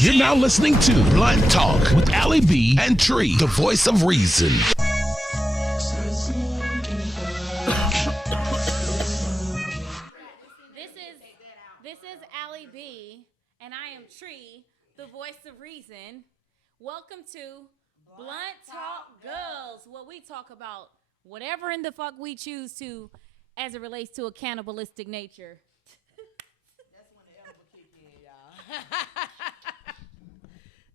You're now listening to Blunt Talk with Allie B and Tree, the voice of reason. This is Allie B, and I am Tree, the voice of reason. Welcome to Blunt Talk Girls, where we talk about whatever in the fuck we choose to as it relates to a cannibalistic nature. That's when the edible kick in, y'all.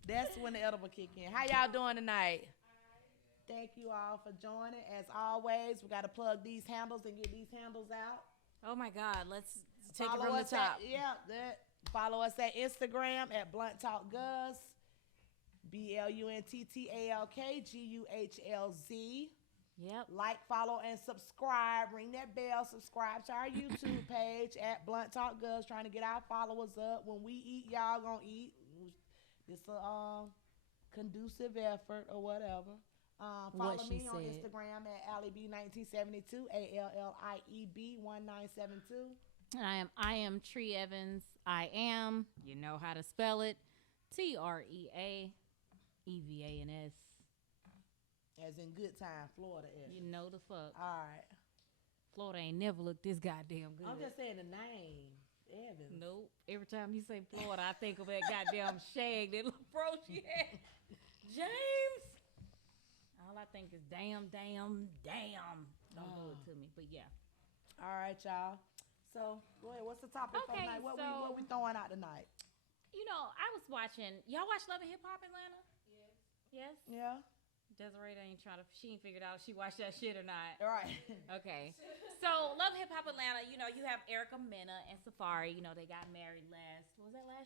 That's when the edible kick in. How y'all doing tonight? Thank you all for joining. As always, we got to plug these handles and get these handles out. Oh my God, let's take Follow it from us the top. Follow us at Instagram at Blunt Talk Guhls, BLUNTTALKGUHLZ. Yep. Like, follow, and subscribe. Ring that bell. Subscribe to our YouTube page at Blunt Talk Guhls. Trying to get our followers up. When we eat, y'all gonna eat. It's a conducive effort or whatever. Follow me on Instagram at AllieB1972, ALLIEB1972. I am Tree Evans. I am. You know how to spell it. TREAEVANS. As in good time, Florida is. You know the fuck. All right. Florida ain't never looked this goddamn good. I'm just saying the name. Evans. Nope. Every time you say Florida, I think of that goddamn shag that little bro she had. James. All I think is damn. Don't do it to me. But yeah. All right, y'all. So, go ahead. What's the topic for tonight? What we throwing out tonight? You know, I was watching. Y'all watch Love and Hip Hop Atlanta? Yes. Yeah. Desiree she ain't figured out if she watched that shit or not. All right. Okay. So, Love Hip Hop Atlanta, you know, you have Erica Mena and Safaree. You know, they got married last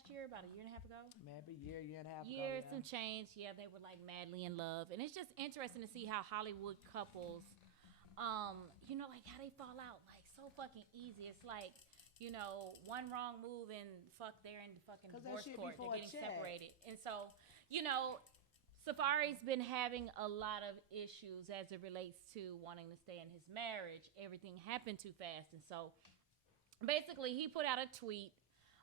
year? About a year and a half ago? Maybe a year and a half ago. Years and change. Yeah, they were like madly in love. And it's just interesting to see how Hollywood couples, you know, like how they fall out like so fucking easy. It's like, you know, one wrong move and they're in the fucking divorce court. They're getting separated. And so, you know, Safaree's been having a lot of issues as it relates to wanting to stay in his marriage. Everything happened too fast. And so basically he put out a tweet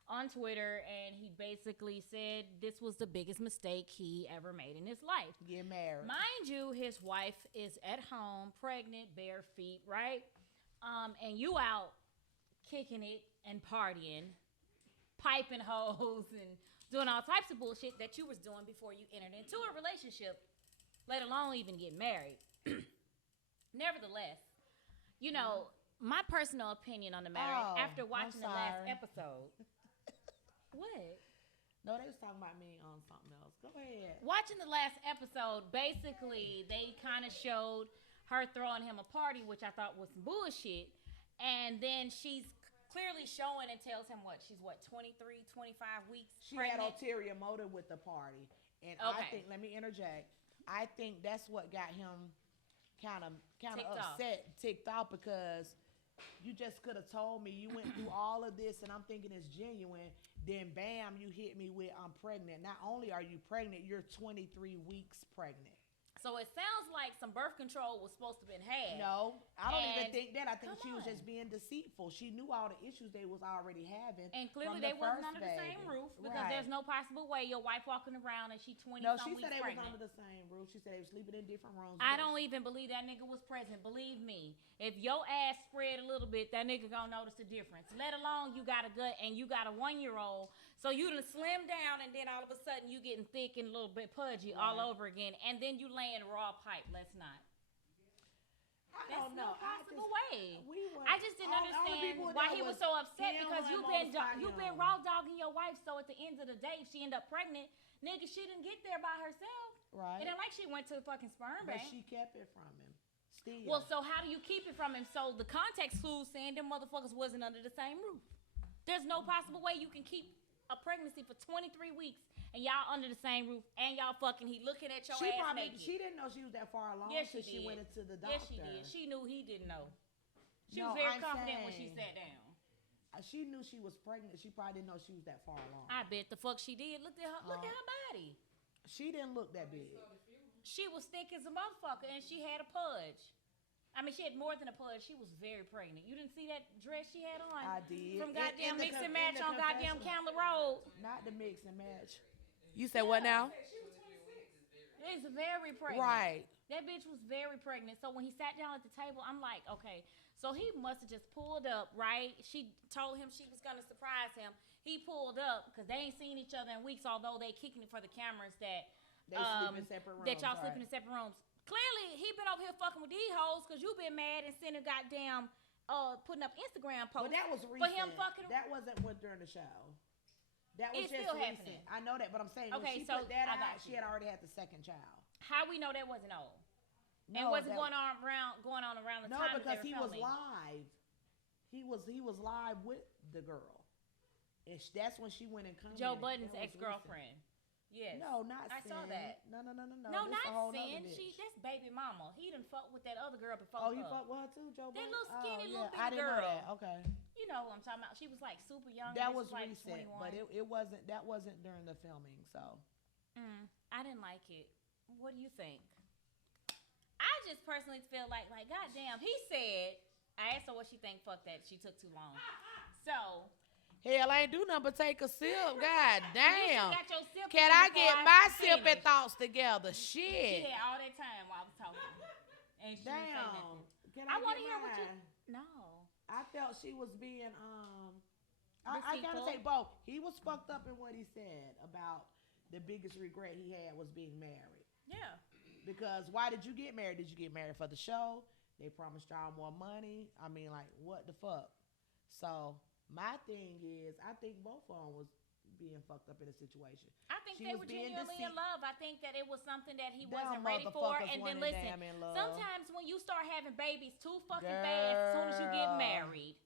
on Twitter and he basically said this was the biggest mistake he ever made in his life. Get married. Mind you, his wife is at home, pregnant, bare feet, right? And you out kicking it and partying, piping hoes and doing all types of bullshit that you was doing before you entered into a relationship, let alone even get married. Nevertheless, you know, my personal opinion on the matter, after watching the last episode. What? No, they was talking about me on something else. Go ahead. Watching the last episode, basically, they kind of showed her throwing him a party, which I thought was some bullshit. And then she's clearly showing and tells him she's 23, 25 weeks she pregnant. had ulterior motive with the party. And I think, let me interject, I think that's what got him kind of upset, ticked off, because you just could have told me you went through all of this and I'm thinking it's genuine. Then bam, you hit me with I'm pregnant. Not only are you pregnant, you're 23 weeks pregnant. So it sounds like some birth control was supposed to have been had. No, I don't even think that. I think she was just being deceitful. She knew all the issues they was already having. And clearly they wasn't under the same roof because there's no possible way your wife walking around and she 20 No, some she weeks said they pregnant. was under the same roof. She said they were sleeping in different rooms. I don't even believe that nigga was present. Believe me. If your ass spread a little bit, that nigga gonna notice the difference. Let alone you got a gut and you got a 1-year-old. So you done slim down and then all of a sudden you getting thick and a little bit pudgy all over again. And then you laying raw pipe. Let's not. That's no possible way. I just didn't understand why he was so upset because you've been raw dogging your wife. So at the end of the day, if she ended up pregnant, nigga, she didn't get there by herself. Right. It ain't like she went to the fucking sperm bank. But she kept it from him. Still. Well, so how do you keep it from him? So the context clues saying them motherfuckers wasn't under the same roof. There's no possible way you can keep a pregnancy for 23 weeks and y'all under the same roof and y'all fucking he looking at your ass naked. She didn't know she was that far along until she went into the doctor. Yes, she did. She knew he didn't know. She was very confident when she sat down. She knew she was pregnant. She probably didn't know she was that far along. I bet the fuck she did. Look at her body. She didn't look that big. She was thick as a motherfucker and she had a pudge. I mean, she had more than a pudge. She was very pregnant. You didn't see that dress she had on? I did. From goddamn Mix and Match on goddamn Candler Road. Not the Mix and Match. You said what now? She was 26. It's very pregnant. Right. That bitch was very pregnant. So when he sat down at the table, I'm like, okay. So he must have just pulled up, right? She told him she was going to surprise him. He pulled up because they ain't seen each other in weeks, although they kicking it for the cameras that they sleep in separate rooms. That y'all sleeping in separate rooms. Clearly, he been over here fucking with these hoes because you been mad and sending goddamn putting up Instagram posts. But that was recent. For him fucking. That wasn't what during the show. That was it's just still recent. happening. I know that, but I'm saying okay, when she so put that out, she had already had the second child. How we know that wasn't old? No, and wasn't going on around the time No, because that they he were was filming. live. He was live with the girl. And that's when she went and commented. Joe Budden's ex-girlfriend. Yes. No, not I Sin. saw that. No. No, not Sin. That's baby mama. He done fucked with that other girl before. Oh, he fucked with her too, Joe Budden? That little skinny little I bitty didn't girl. know that. Okay. You know what I'm talking about. She was like super young. That was like recent, 21. but that wasn't during the filming, so. I didn't like it. What do you think? I just personally feel like goddamn, he said, I asked her what she think, fuck that, she took too long. So. Hell, I ain't do nothing but take a sip. God damn. Got your sip Can I get my sipping thoughts together? Shit. She had all that time while I was talking. And she damn. Can I want to hear what you. No. I felt she was being, I gotta say both. He was fucked up in what he said about the biggest regret he had was being married. Yeah. Because why did you get married? Did you get married for the show? They promised y'all more money. I mean, like, what the fuck? So my thing is, I think both of them was being fucked up in a situation. I think they were genuinely in love. I think that it was something that he wasn't ready for. And then listen, sometimes when you start having babies too fucking fast, as soon as you get married,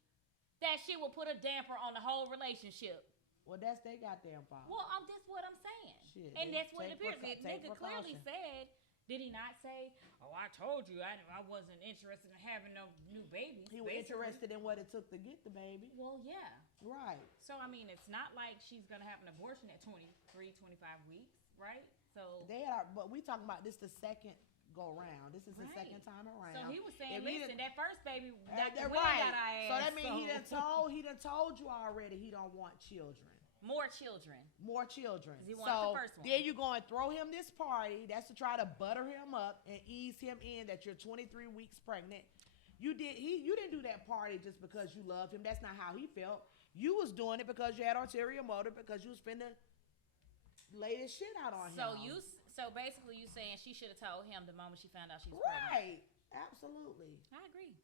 that shit will put a damper on the whole relationship. Well, that's their goddamn fault. Well, that's what I'm saying. Shit, and that's what it appears. The nigga clearly precaution. said, did he not say, oh, I told you I wasn't interested in having no new babies. He was interested in what it took to get the baby. Well, yeah. Right. So, I mean, it's not like she's going to have an abortion at 23, 25 weeks, right? So they are, but we talking about this the second go around. This is the second time around. So he was saying, listen, that first baby, that right. got our ass. So that means he done told you already he don't want children. More children. He wanted the first one. Then you go and throw him this party. That's to try to butter him up and ease him in that you're 23 weeks pregnant. You didn't do that party just because you loved him. That's not how he felt. You was doing it because you had ulterior motive, because you was finna lay this shit out on him. So basically you saying she should have told him the moment she found out she was pregnant. Right. Absolutely. I agree.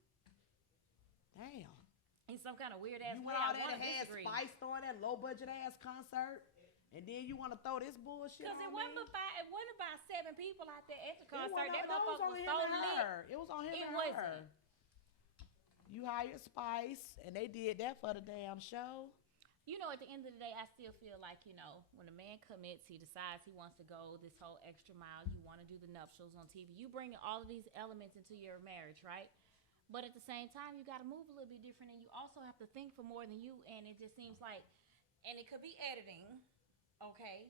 Damn. It's some kind of weird ass. You went out there and had Spice throwing that low budget ass concert, and then you want to throw this bullshit. Because it wasn't about 7 people out there at the concert. That was motherfucker on was him so and lit. her. It was on him and her. Wasn't. You hired Spice, and they did that for the damn show. You know, at the end of the day, I still feel like, you know, when a man commits, he decides he wants to go this whole extra mile. You want to do the nuptials on TV. You bring all of these elements into your marriage, right? But at the same time, you got to move a little bit different, and you also have to think for more than you. And it just seems like, and it could be editing, okay?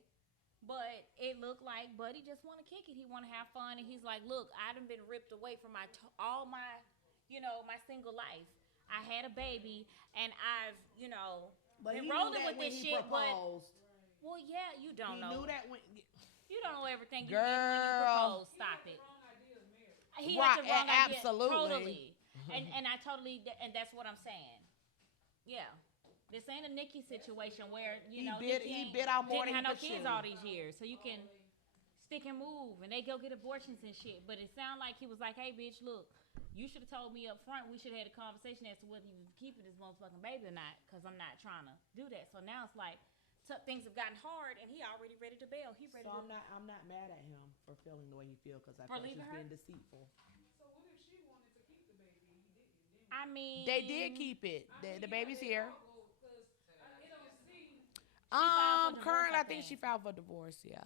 But it looked like Buddy just want to kick it. He want to have fun, and he's like, "Look, I done been ripped away from all my, you know, my single life. I had a baby, and I've, you know, been rolling with this shit." Proposed. But well, yeah, you don't know. He knew that when you don't know everything you did when you proposed. Stop it. He had the wrong idea. Absolutely. Totally. And I totally, and that's what I'm saying. Yeah. This ain't a Nikki situation where, you know, he bit out more than he didn't have no could kids chew. all these years. So you can stick and move, and they go get abortions and shit. But it sounded like he was like, hey, bitch, look, you should have told me up front. We should have had a conversation as to whether you was keeping this motherfucking baby or not, because I'm not trying to do that. So now it's like, things have gotten hard, and he already ready to bail. He ready. So I'm not mad at him for feeling the way he feels, because I feel she's being deceitful. I mean, they did keep it. The baby's here. Currently, I think she filed for divorce. Yeah.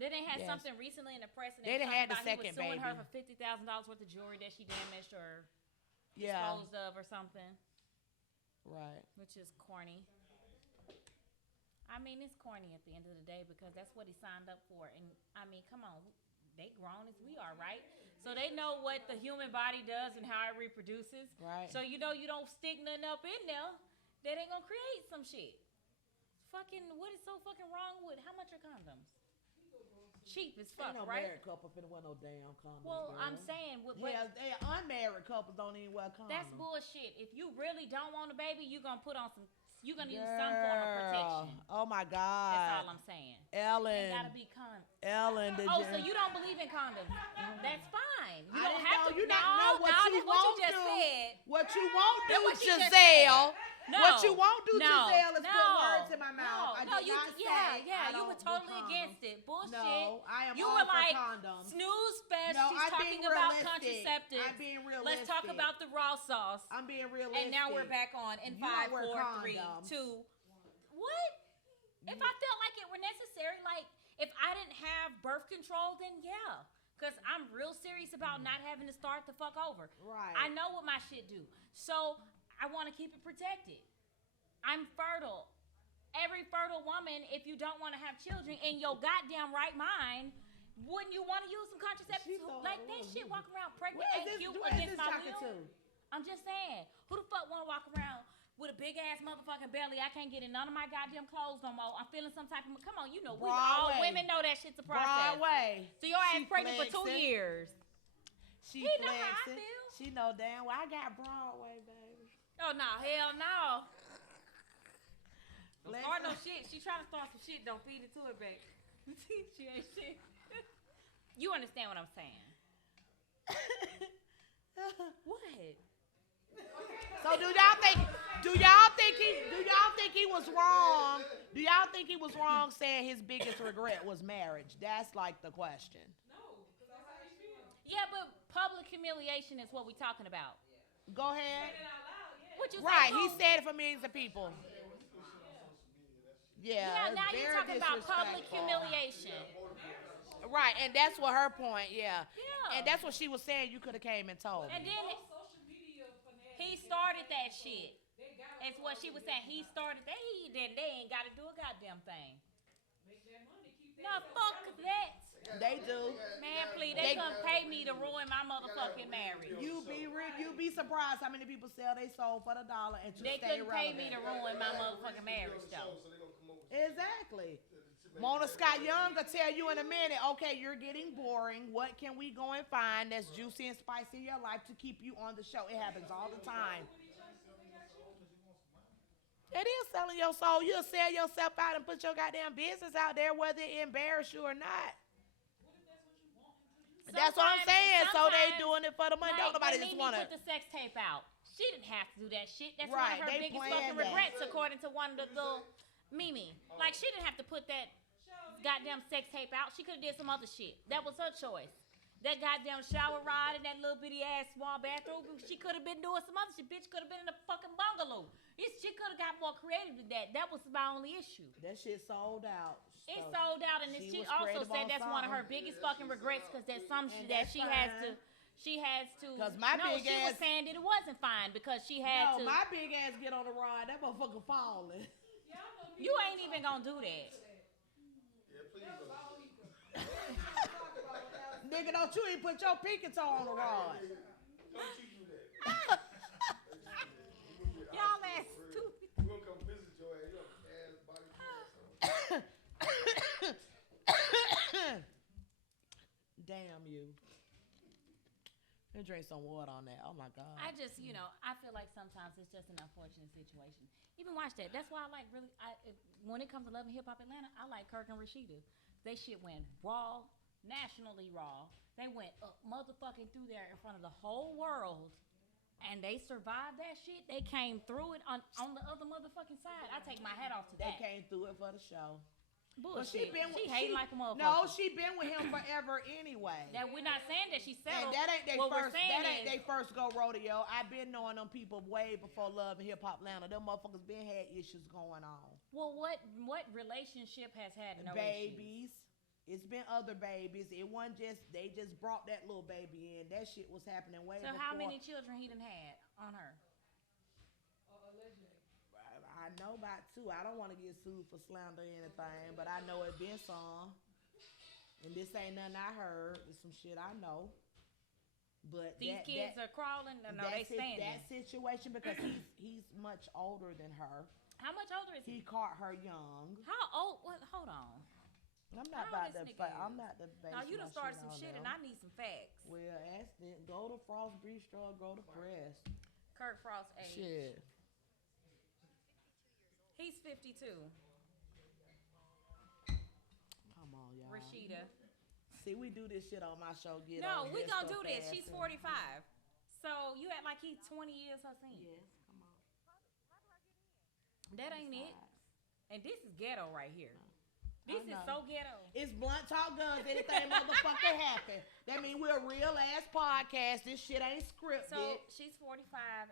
Then they had something recently in the press, and they didn't have the second baby. He was suing her baby for $50,000 worth of jewelry that she damaged or disposed of or something. Right. Which is corny. I mean, it's corny at the end of the day, because that's what he signed up for. And I mean, come on, they grown as we are, right? So they know what the human body does and how it reproduces. Right. So you know you don't stick nothing up in there that ain't gonna create some shit. Fucking, what is so fucking wrong with, how much are condoms? Cheap as fuck, Ain't no right? married couple finna wear no damn condoms. Well, girl. I'm saying, they unmarried couples don't even wear condoms. That's bullshit. If you really don't want a baby, you're gonna put on some. You're gonna use some form of protection. Oh my God. That's all I'm saying. Ellen. They gotta be Ellen. so you don't believe in condoms? That's fine. You don't have to. You not know what you what won't you just do. said. What you won't do, What you just Giselle. No, what you won't do, Giselle, is put no, words in my mouth. I did not say I you don't were totally do against it. Bullshit. No, I am you all were for like, condoms. snooze fest. No, She's I'm talking being about realistic. contraceptives. I'm being realistic. Let's talk about the raw sauce. I'm being realistic. And now we're back on in You don't 5, wear 4, 3, condoms. 2. What? If I felt like it were necessary, like if I didn't have birth control, then yeah. Because I'm real serious about not having to start the fuck over. Right. I know what my shit do. So I want to keep it protected. I'm fertile. Every fertile woman, if you don't want to have children in your goddamn right mind, wouldn't you want to use some contraceptives? Like that shit, walk around pregnant ain't cute against my will. I'm just saying, who the fuck want to walk around with a big ass motherfucking belly? I can't get in none of my goddamn clothes no more. I'm feeling some type of, come on, you know, we all women know that shit's a process. Broadway. So your ass pregnant for 2 years. She know how I feel. She know damn well I got Broadway, baby. Oh no, hell no. Don't start no shit. She trying to start some shit. Don't feed it to her back. She ain't shit. You understand what I'm saying? What? So do y'all think he was wrong? Do y'all think he was wrong saying his biggest regret was marriage? That's like the question. No, because that's how he feels. Yeah, but public humiliation is what we're talking about. Go ahead. Say it out loud, yeah. What you Right, say, he Boo? said it for millions of people. Yeah, Yeah, now you're talking about public humiliation. Right, and that's what her point, yeah. Yeah. And that's what she was saying. You could have came and told And me. then Social media fanatics. he started that shit. They gotta That's what she was saying. He started that. They ain't got to do a goddamn thing. make that money, keep that. No, fuck that. They do. Man, please, they couldn't pay me to ruin my motherfucking marriage. You be surprised how many people sell they soul for $1 and to They stay couldn't pay me relevant. to ruin my motherfucking marriage, though. Exactly. Mona Scott Young will tell you in a minute, okay, you're getting boring. What can we go and find that's juicy and spicy in your life to keep you on the show? It happens all the time. It is selling your soul. You'll sell yourself out and put your goddamn business out there, whether it embarrass you or not. That's what I'm saying. So they doing it for the money. Don't nobody just want to put the sex tape out. She didn't have to do that shit. That's Right, one of her they biggest planned fucking that. regrets, according to one of the little Mimi. Like, she didn't have to put that goddamn sex tape out. She could have did some other shit. That was her choice. That goddamn shower rod in that little bitty ass small bathroom, she could have been doing some other shit. Bitch could have been in a fucking bungalow. She could have got more creative than that. That was my only issue. That shit sold out. It So sold out, and she she was also creative said on that's one of her something. biggest fucking regrets because there's some shit And that that's she has fine. to. She has to. 'Cause my no, big she was ass- saying that it wasn't fine because she had to. No, my big ass get on the rod. That motherfucker falling. You ain't even gonna do that. Nigga, don't you even put your pinky toe on the rod. Y'all ass stupid. We're gonna come visit your ass. You have ass, body, Damn you. And drink some water on that. Oh my God. I just, I feel like sometimes it's just an unfortunate situation. Even watch that. That's why I like really. When it comes to Love and Hip Hop Atlanta, I like Kirk and Rashida. They shit went raw, nationally raw. They went up motherfucking through there in front of the whole world, and they survived that shit. They came through it on the other motherfucking side. I take my hat off to They that. came through it for the show. Bullshit. Well, she hating like a motherfucker. No, she been with him forever anyway. That we're not saying that she And settled. that ain't What we're first. saying That ain't is- they first go rodeo. I've been knowing them people way before Love and Hip Hop Atlanta. Them motherfuckers been had issues going on. Well, what relationship has had no issues? Babies. It's been other babies. It wasn't just they just brought that little baby in. That shit was happening way So before. how many children he done had on her? I know about 2. I don't want to get sued for slander or anything, but I know it been some. And this ain't nothing I heard. It's some shit I know. But These kids are crawling. No, they standing. That situation because he's much older than her. How much older is He he? caught her young. How old? What? Hold on. I'm not How about this to. nigga I'm is? not the. Now you done started some shit, and I need some facts. Well, ask them. Go to Frost Bistro. Go to Press. Kurt Frost age. Shit. He's 52. Come on, y'all. Rashida. See, we do this shit on my show. No, we gonna do this. She's 45. So you act like he's 20 years her senior. Yes, come on. That ain't it. And this is ghetto right here. I This is know. so ghetto. It's Blunt Talk Guns. Anything motherfucker happen. That mean we're a real ass podcast. This shit ain't scripted. So she's 45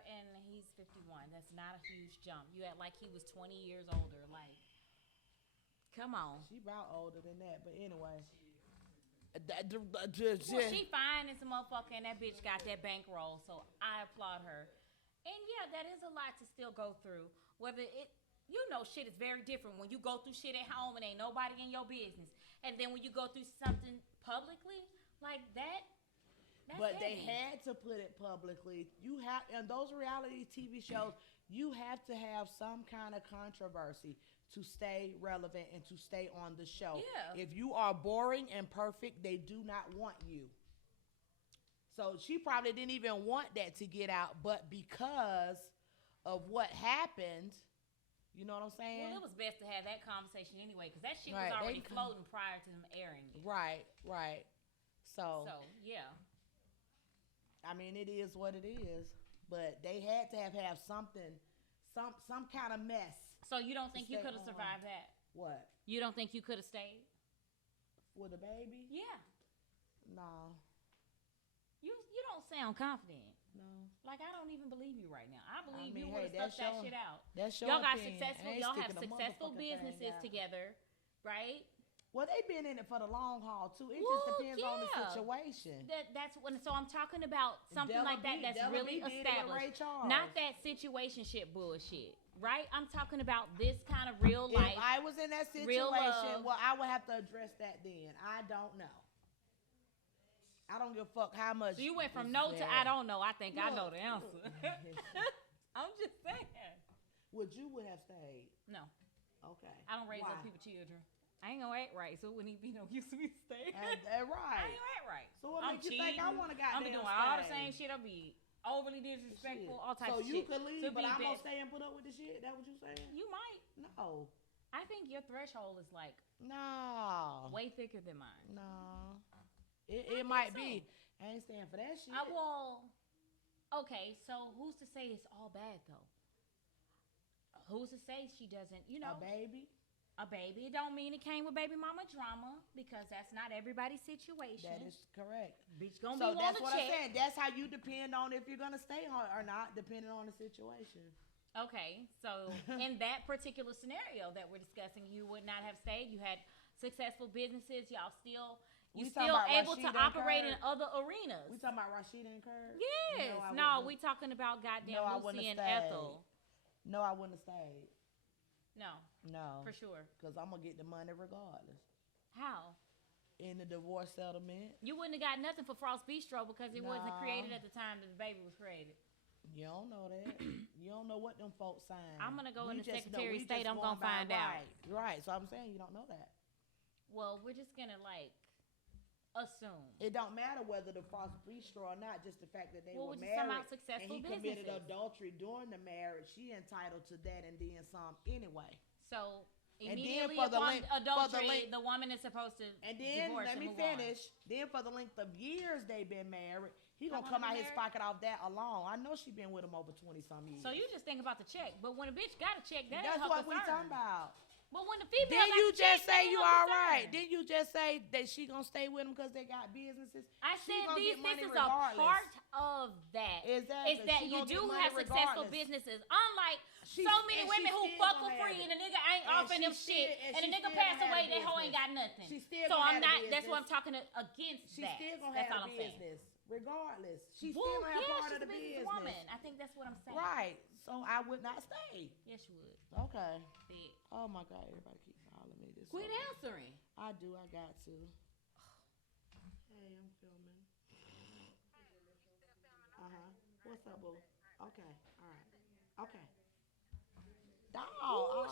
and he's 51. That's not a huge jump. You act like he was 20 years older. Like, come on. She about older than that, but anyway. Well, she fine as a motherfucker, and that bitch got that bankroll, so I applaud her. And yeah, that is a lot to still go through. Whether it, you know, shit is very different when you go through shit at home and ain't nobody in your business, and then when you go through something publicly like that. But heavy. they had to put it publicly. You have, and those reality TV shows, you have to have some kind of controversy to stay relevant and to stay on the show. Yeah. If you are boring and perfect, they do not want you. So she probably didn't even want that to get out, but because of what happened, you know what I'm saying? Well, it was best to have that conversation anyway, because that shit Right, was already they- floating prior to them airing it. Right. So, Yeah. I mean, it is what it is. But they had to have something, some kind of mess. So you don't think you stay could have on. survived that? What? You don't think you could have stayed? With a baby? Yeah. No. You don't sound confident. No. Like, I don't even believe you right now. I believe mean, you would have hey, stuck that shit out. That's your Y'all got opinion. successful. I ain't Y'all have sticking a successful motherfucking thing businesses out. together, right? Well, they been in it for the long haul too. It Well, just depends on the yeah. situation. That's when. So I'm talking about something Della like that B- that's Della really B did it with Ray established. Charles. Not that situationship bullshit, right? I'm talking about this kind of real If life. I was in that real situation, love. well, I would have to address that then. I don't know. I don't give a fuck how much. So you went from is no to there. I don't know. I think I know Look, the answer. I'm just saying. Would you would have stayed? No, Okay. I don't raise Why? other people's children. I ain't gonna act right, so it wouldn't even be no use to me staying. Right. I ain't gonna act right. So what I'm makes you think I cheating. want to I'm goddamn be doing all the stay? same shit. I'll be overly disrespectful, Shit. all types So of you shit. could leave, To but be I'm gonna best- stay and put up with the shit. That what you saying? You might. No. I think your threshold is like No. way thicker than mine. No. It think might so. be. I ain't staying for that shit. Well, okay, so who's to say it's all bad though? Who's to say she doesn't, you know, A baby. a baby? It don't mean it came with baby mama drama because that's not everybody's situation. That is correct. Bitch gonna So be on that's the what check. I'm saying. That's how you depend on if you're gonna stay or not, depending on the situation. Okay, so in that particular scenario that we're discussing, you would not have stayed. You had successful businesses. Y'all still, you We talking still about able to Rashida and operate in Kurt? other arenas. We talking about Rashida and Kurt? Yes. I No, wouldn't. we talking about goddamn No, I wouldn't Lucy have and stayed. Ethel. No, I wouldn't have stayed. No, No. for sure. Because I'm going to get the money regardless. How? In the divorce settlement. You wouldn't have got nothing for Frost Bistro because it wasn't No. created at the time that the baby was created. You don't know that. You don't know what them folks signed. I'm gonna go in the just Secretary of we State, just I'm going gonna find by out. Right. So I'm saying you don't know that. Well, we're just gonna like assume. It don't matter whether the Frost Bistro or not, just the fact that they Well, were we're just talking married about successful and he committed businesses. adultery during the marriage. She entitled to that and then some anyway. So And then immediately for the upon length- for the adultery, length- the woman is supposed to And then divorce let and me move on. finish. Then for the length of years they've been married, he How gonna long come they out his married? pocket off that alone. I know she been with him over 20-some years. So you just think about the check, but when a bitch got a check, that That's ain't her what we concern. talking about. But when the female Didn't got you the check, just that say ain't you her all concern. right? Didn't you just say that she gonna stay with him because they got businesses? I She said gonna this get money is a regardless. part of that. Exactly. Is that She you gonna get do money have successful regardless. businesses. Unlike She- so many and women she who still fuck gonna for free have and it. the nigga ain't And offering she them still- shit. and And the she nigga still pass gonna have away, a that hoe ain't business. got nothing. She still So gonna I'm have a not, that's what I'm business. talking against She that. still gonna That's have all a I'm saying. business, regardless. She Well, still gonna have yeah, part she's of a the business business. woman. I think that's what I'm saying. Right. So I would not stay. Yes, you would. Okay. Bitch. Oh my God, everybody keep calling me this. Quit so- answering. I do. I got to. Hey, I'm filming. What's up, boo? Okay. All right. Okay. Dog,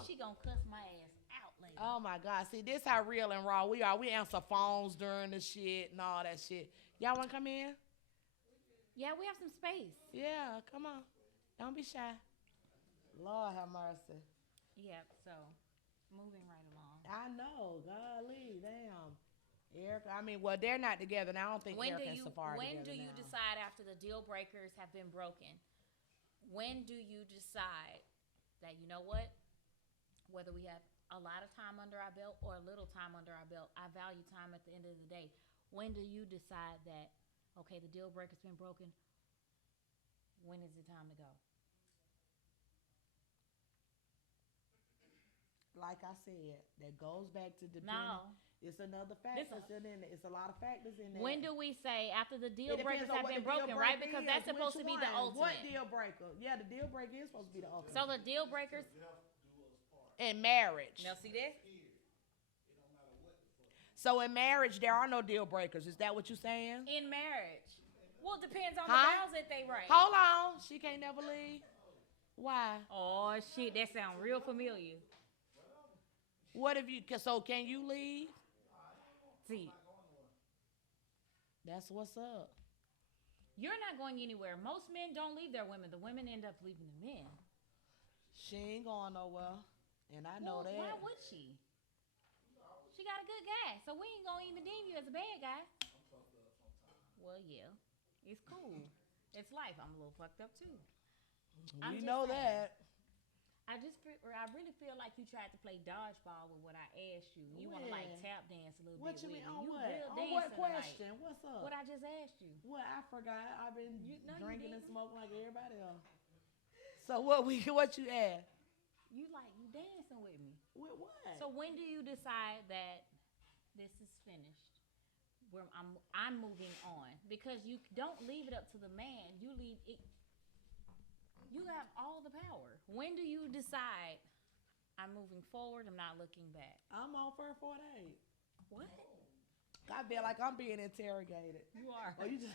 she gonna cuss my ass out later. Oh my God. See, this how real and raw we are. We answer phones during the shit and all that shit. Y'all wanna come in? Yeah, we have some space. Yeah, come on. Don't be shy. Lord have mercy. Yeah, so moving right along. I know. Golly, damn. Erica, I mean, well, they're not together now. I don't think Erica and Safaree when together do you now. decide after the deal breakers have been broken? When do you decide that, you know what? Whether we have a lot of time under our belt or a little time under our belt, I value time at the end of the day. When do you decide that, okay, the deal breaker's been broken? When is it time to go? Like I said, that goes back to the No. It's another factor. It's a lot of factors in there. When do we say after the deal breakers have been broken, right? Because that's supposed to be the ultimate. What deal breaker? Yeah, the deal breaker is supposed to be the ultimate. So the deal breakers in marriage. Now see this? So in marriage, there are no deal breakers. Is that what you're saying? In marriage. Well, it depends on the vows that they write. Hold on. She can't never leave. Why? Oh, shit. That sounds real familiar. What if you, so can you leave? See. That's what's up. You're not going anywhere. Most men don't leave their women. The women end up leaving the men. She ain't going nowhere. And I know that. Why would she? She got a good guy. So we ain't going to even deem you as a bad guy. Well, yeah. It's cool. It's life. I'm a little fucked up, too. We know that. I really feel like you tried to play dodgeball with what I asked you. You want to like tap dance a little what bit. You mean? On what? On what question? What's up? What I just asked you. What I forgot. I've been drinking and smoking like everybody else. So what you asked? You dancing with me. With what? So when do you decide that this is finished? Where I'm moving on, because you don't leave it up to the man. You leave it. You have all the power. When do you decide I'm moving forward? I'm not looking back. I'm on for 48. What? I feel like I'm being interrogated. You are. Oh, you just.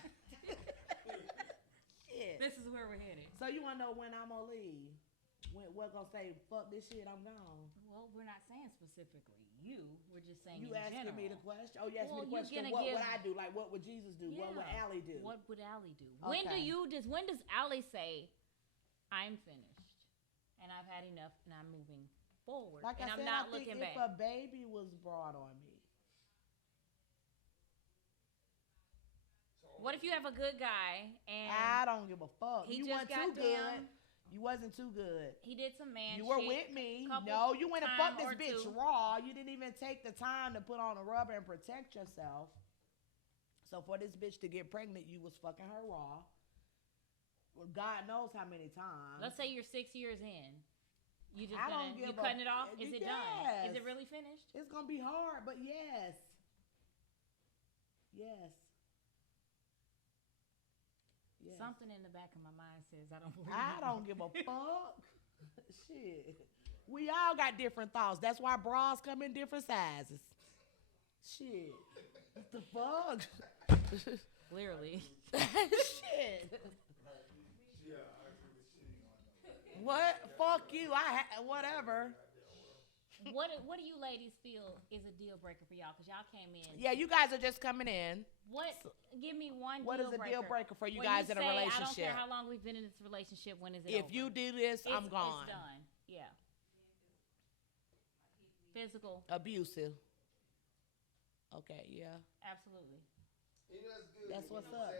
Shit. This is where we're headed. So you want to know when I'm gonna leave? When we're gonna say fuck this shit? I'm gone. Well, we're not saying specifically you. We're just saying you in asking general. me the question. Oh, you asking me the question. What would I do? Like, what would Jesus do? Yeah. What would Allie do? What would Allie do? Okay. When does Allie say, I'm finished and I've had enough and I'm moving forward like and I I'm said, not I think looking if back? a baby was brought on me. What if you have a good guy and I don't give a fuck. He You just weren't got too good. You wasn't too good. He did some man You shit. were with me. No, you went and fucked this bitch raw. You didn't even take the time to put on a rubber and protect yourself. So for this bitch to get pregnant, you was fucking her raw. Well, God knows how many times. Let's say you're 6 years in. You just you cutting it off? Is it done? Is it really finished? It's gonna be hard, but yes. Yes. Yes. Something in the back of my mind says I don't believe I don't give a fuck. Shit. We all got different thoughts. That's why bras come in different sizes. Shit. What the fuck? Clearly. Shit. What? Fuck you. Whatever. What do you ladies feel is a deal breaker for y'all? Because y'all came in. Yeah, you guys are just coming in. Give me one What deal breaker. What is a deal breaker for you when guys you in a relationship? I don't care how long we've been in this relationship. When is it over? If you do this, I'm gone. It's done. Yeah. Physical. Abusive. Okay, yeah. Absolutely. That's what's up.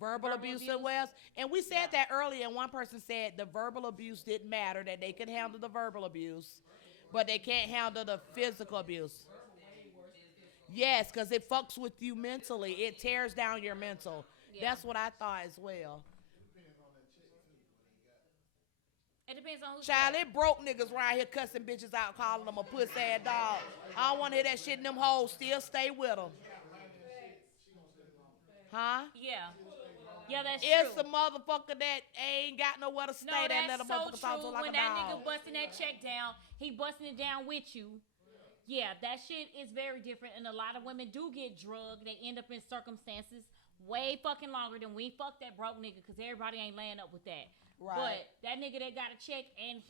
Verbal abuse as well. And we said that earlier, and one person said the verbal abuse didn't matter, that they could handle the verbal abuse, but they can't handle the physical abuse. Yes, because it fucks with you mentally. It tears down your mental. Yeah. That's what I thought as well. It depends on who's Child, it broke niggas around here cussing bitches out, calling them a pussy-ass dog. I don't want to hear that shit in them hoes. Still stay with them. Huh? Yeah. Yeah, that's it's true. It's a motherfucker that ain't got nowhere to stay. No, that that's motherfucker so talk true. to like when a that dog. nigga busting that check down, he busting it down with you. Yeah, that shit is very different. And a lot of women do get drugged. They end up in circumstances way fucking longer than we fucked that broke nigga because everybody ain't laying up with that. Right. But that nigga that got a check and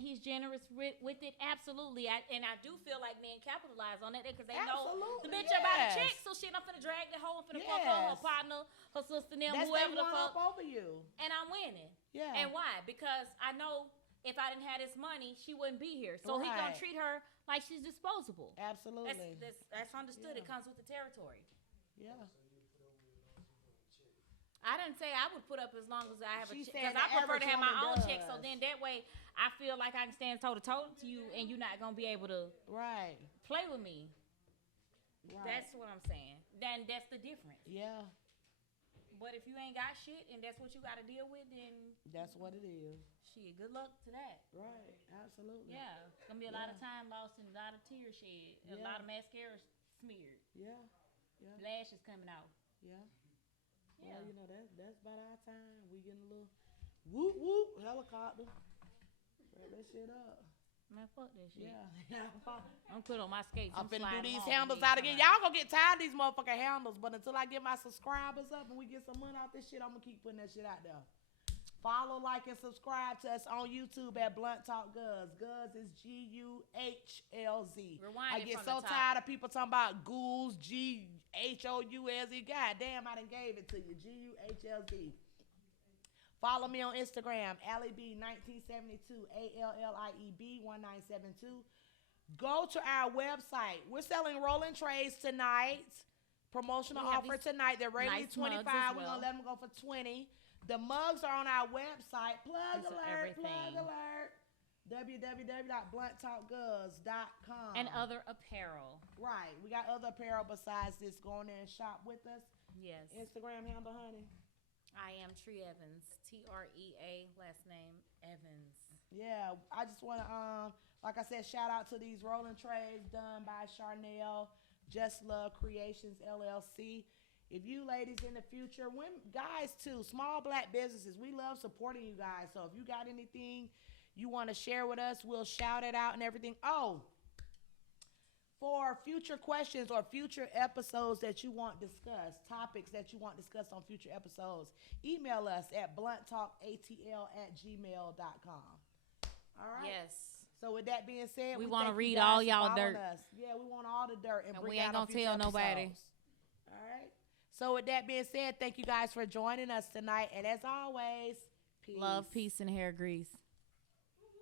he's generous with it, absolutely. I do feel like men capitalize on that because they know the bitch about a check, so shit, I'm finna drag the hoe, I'm finna fuck her partner, her sister, them, whoever the fuck. Over you. And I'm winning. Yeah. And why? Because I know if I didn't have this money, she wouldn't be here. So he gonna treat her like she's disposable. Absolutely. That's understood. Yeah. It comes with the territory. Yeah. I didn't say I would put up as long as I have a check, because I prefer to have my own check. So then that way, I feel like I can stand toe to toe to you, and you're not gonna be able to play with me. Right. That's what I'm saying. Then that's the difference. Yeah. But if you ain't got shit and that's what you got to deal with, then that's what it is. Shit, good luck to that. Right. Absolutely. Yeah. It's gonna be a lot of time lost and a lot of tears shed, a lot of mascara smeared. Yeah. Yeah. Lashes coming out. Yeah. Yeah, well, you know, that's about our time. We getting a little whoop whoop helicopter. Wrap that shit up. Man, fuck that shit. Yeah. I'm put on my skates. I'm finna do these handles out again. Y'all gonna get tired of these motherfucking handles, but until I get my subscribers up and we get some money off this shit, I'm gonna keep putting that shit out there. Follow, like, and subscribe to us on YouTube at Blunt Talk Guhls. Guhls is GUHLZ. Rewind I get so tired of people talking about ghouls, GHOULZ. God damn, I done gave it to you. GUHLZ. Follow me on Instagram, AllieB1972, ALLIEB1972. Go to our website. We're selling rolling trays tonight. Promotional offer tonight. They're rated nice 25. We're going to let them go for 20. The mugs are on our website. Plug alert. www.blunttalkguhls.com. And other apparel. Right. We got other apparel besides this. Go on there and shop with us. Yes. Instagram handle, honey. I am Tree Evans. TREA, last name Evans. Yeah. I just want to, like I said, shout out to these rolling trays done by Charnel, Just Love Creations, LLC. If you ladies in the future, guys too, small black businesses, we love supporting you guys. So if you got anything you want to share with us, we'll shout it out and everything. Oh, for future questions or future episodes that you want discussed, topics that you want discussed on future episodes, email us at blunttalkatl@gmail.com. All right? Yes. So with that being said, we want to read all y'all dirt. Us. Yeah, we want all the dirt. And we ain't going to tell nobody. All right? So with that being said, thank you guys for joining us tonight. And as always, peace. Love, peace, and hair grease.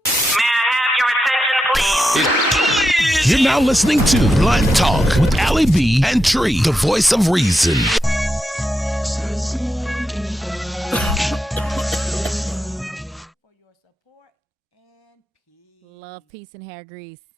May I have your attention, please? You're now listening to Blunt Talk with Allie B and Tree, the voice of reason. For your support and peace. Love, peace, and hair grease.